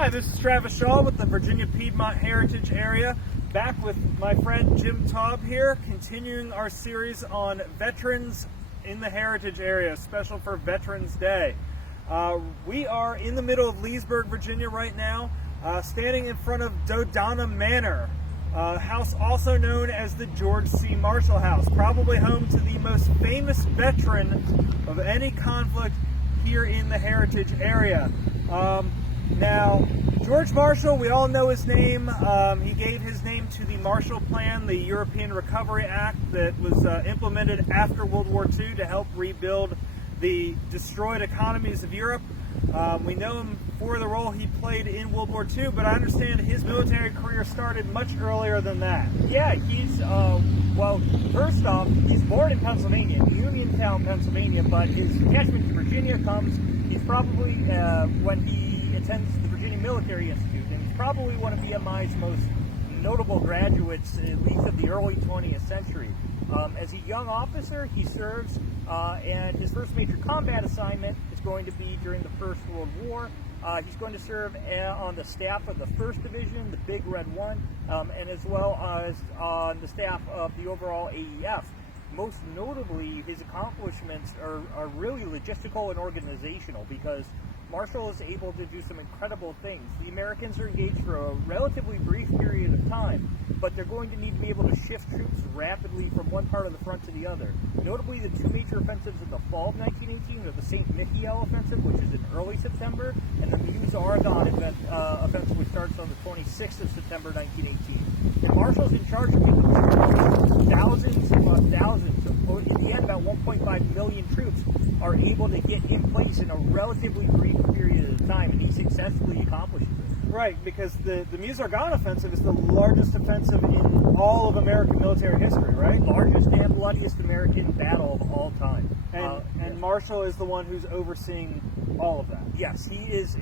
Hi, this is Travis Shaw with the Virginia Piedmont Heritage Area, back with my friend Jim Taub here, continuing our series on veterans in the Heritage Area, special for Veterans Day. We are in the middle of Leesburg, Virginia right now, standing in front of Dodona Manor, a house also known as the George C. Marshall House, probably home to the most famous veteran of any conflict here in the Heritage Area. Now, George Marshall, we all know his name. He gave his name to the Marshall Plan, the European Recovery Act that was implemented after World War II to help rebuild the destroyed economies of Europe. We know him for the role he played in World War II, but I understand his military career started much earlier than that. Yeah, he's, well, first off, he's born in Pennsylvania, Uniontown, Pennsylvania, but his attachment to Virginia comes, he's probably, when he attends the Virginia Military Institute, and he's probably one of VMI's most notable graduates, at least of the early 20th century. As a young officer, he serves, and his first major combat assignment is going to be during the First World War. He's going to serve on the staff of the 1st Division, the Big Red One, and as well as on the staff of the overall AEF. Most notably, his accomplishments are really logistical and organizational, because Marshall is able to do some incredible things. The Americans are engaged for a relatively brief period of time, but they're going to need to be able to shift troops rapidly from one part of the front to the other. Notably, the two major offensives in the fall of 1918 are the St. Mihiel offensive, which is in early September, and the Meuse-Argonne offensive, which starts on the 26th of September 1918. And Marshall's in charge of making sure thousands upon thousands, in the end about 1.5 million troops, are able to get in place in a relatively brief period of time, and he successfully accomplishes it. Right, because the Meuse-Argonne offensive is the largest offensive in all of American military history, right? Largest and bloodiest American battle of all time. And Marshall is the one who's overseeing all of that. Yes, he is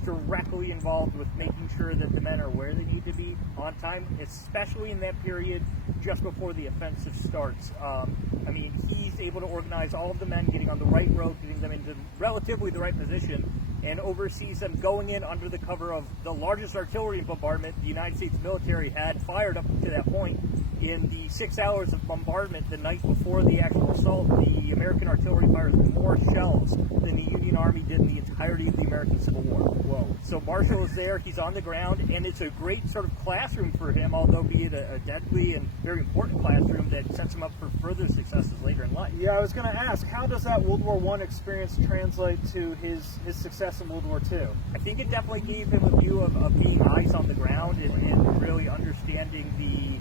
directly involved with making sure that the men are where they need to be on time, especially in that period just before the offensive starts. I mean, he's able to organize all of the men getting on the right road, getting them into relatively the right position, and oversees them going in under the cover of the largest artillery bombardment the United States military had fired up to that point. In the 6 hours of bombardment the night before the actual assault, the American artillery fires more shells than the Union Army did in the entirety of the American Civil War. Whoa. So Marshall is there, he's on the ground, and it's a great sort of classroom for him, although be it a deadly and very important classroom that sets him up for further successes later in life. Yeah, I was going to ask, how does that World War I experience translate to his success in World War II? I think it definitely gave him a view of being eyes on the ground and really understanding the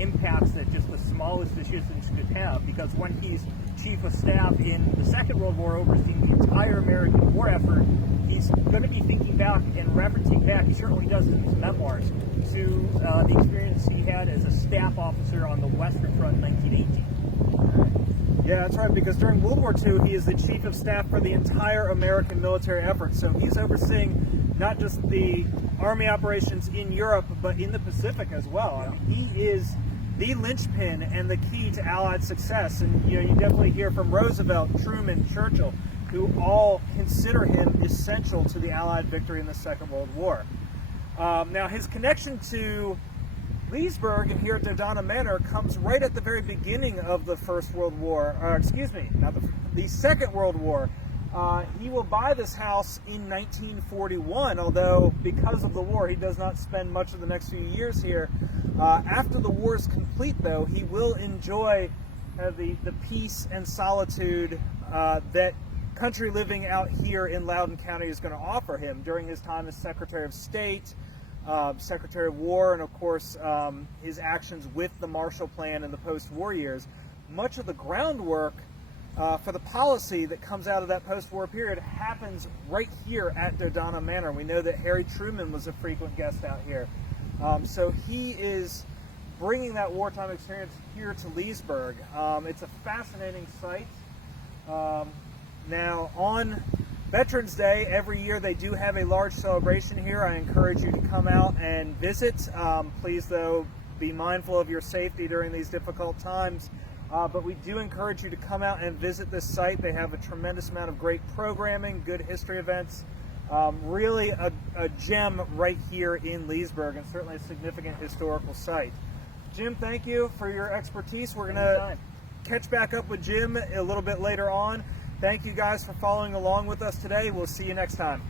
impacts that just the smallest decisions could have, because when he's chief of staff in the Second World War overseeing the entire American war effort, he's going to be thinking back and referencing back, he certainly does in his memoirs, to the experience he had as a staff officer on the Western Front in 1918. Yeah, that's right, because during World War II, he is the chief of staff for the entire American military effort. So he's overseeing not just the Army operations in Europe, but in the Pacific as well. I mean, he is the linchpin and the key to Allied success. And you definitely hear from Roosevelt, Truman, Churchill, who all consider him essential to the Allied victory in the Second World War. Now, his connection to Leesburg and here at Dodona Manor comes right at the very beginning of the First World War, or excuse me, not the Second World War. He will buy this house in 1941, although because of the war, he does not spend much of the next few years here. After the war is complete, though, he will enjoy the peace and solitude that country living out here in Loudoun County is going to offer him during his time as Secretary of State, Secretary of War, and of course his actions with the Marshall Plan in the post-war years. Much of the groundwork for the policy that comes out of that post-war period happens right here at Dodona Manor. We know that Harry Truman was a frequent guest out here. So he is bringing that wartime experience here to Leesburg. It's a fascinating site. Now, on Veterans Day, every year they do have a large celebration here. I encourage you to come out and visit. Please, though, be mindful of your safety during these difficult times. But we do encourage you to come out and visit this site. They have a tremendous amount of great programming, good history events, Really a gem right here in Leesburg, and certainly a significant historical site. Jim, thank you for your expertise. We're going to catch back up with Jim a little bit later on. Thank you guys for following along with us today. We'll see you next time.